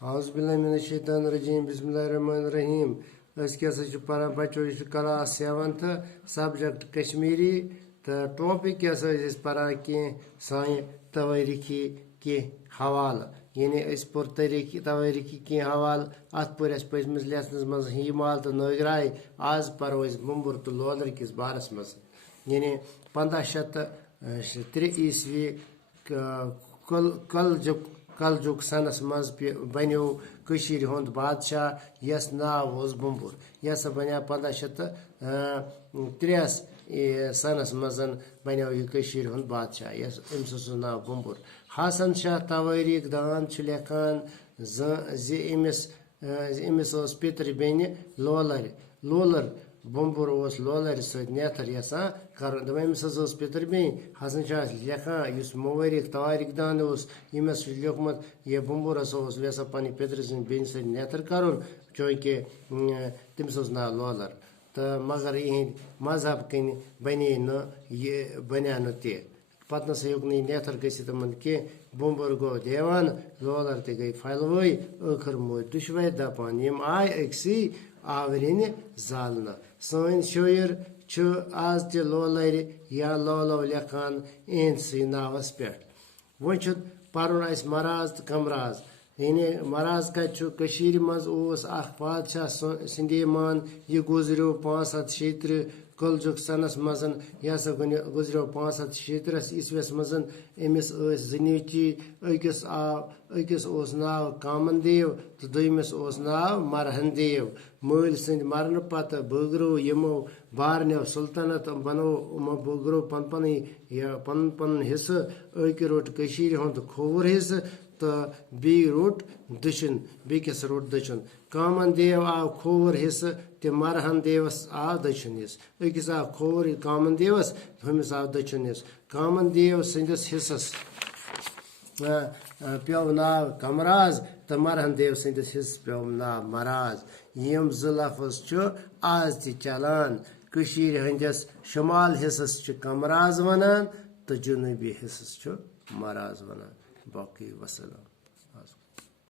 اعوذ باللہ من الشیطان الرجیم بسم اللہ الرحمن الرحیم اس کیا سا پران بچو یہ کلاس 7th سبجیکٹ کشمیری تو ٹاپک کیا سا پران کی سان توریخی کی حوالہ یعنی اس پر توریخی کی حوالہ ات پر اس پزمس لیسنس مز ہیمال تو ناگرائے آز پرو اس بمبر تو لودر کس بارس مز یعنی 1503 عیسوی کلجک سنس مز بنیو کشیر ہند بادشاہ یس ناو اس بمبر یہ بنیا 1503 سنس مزن بنیو یہ کشیر ہند بادشاہ یس امس ناو بمبر حسن شاہ توریخ دان لکھان امس پتر بین لولر بمبر لولر ست نیتر یسان کر امس پتر بین حسن شاہ لکھان اس موریخ توریخ دان یمس لیوکمت یہ بمبر یسا پنہ پتر سن بین ست نیتر کرن چونکہ تمس ناو لولر تو مگر یہ مذہب کن بنے بنیا تی پتہ نسا ہوں نیتر گھت تمن کی بمبر گو دیوان لولر تہ گئی پھلوئی ٲخر موت دشوے دپان یم آئے أکسی آورین زالنہ سن شاعر آز تہ لولر یا لولو لکھان اہندسی ناوس پہ وہ پرن اس مراز تو کمراز یعنی مراز کشیر مز اخ بادشاہ سندیمان یہ گزریو 570 کلجک سنس مزن یہ سا گزریو 570 عیسویس مزن امس زنیچی اکس ناو کامن دیو تو دویمس ناو مرہن دیو مل سند مرن پتہ بگرو یمو بارنو سلطنت بنو بگرو پن پن حصہ اک روٹ کشیر ہند کھوور حصہ تو بی روٹ دشن بیکس روٹ دشن کامن دیو آو کھوور حصہ تہ مرہن دیوس آو دشن حصہ اکس آو کھوور کامن دیوس ہمس آو دشن حصہ کامن دیو سندس حصس پیو ناو کمراز تو مرہن دیو سندس حصس پیو ناو مراز یم ز لفظ آز تہ چلان کشیر ہندس شمال حصس کمراز ونان تو جنوبی حصس مراز ونان باقی وسلام.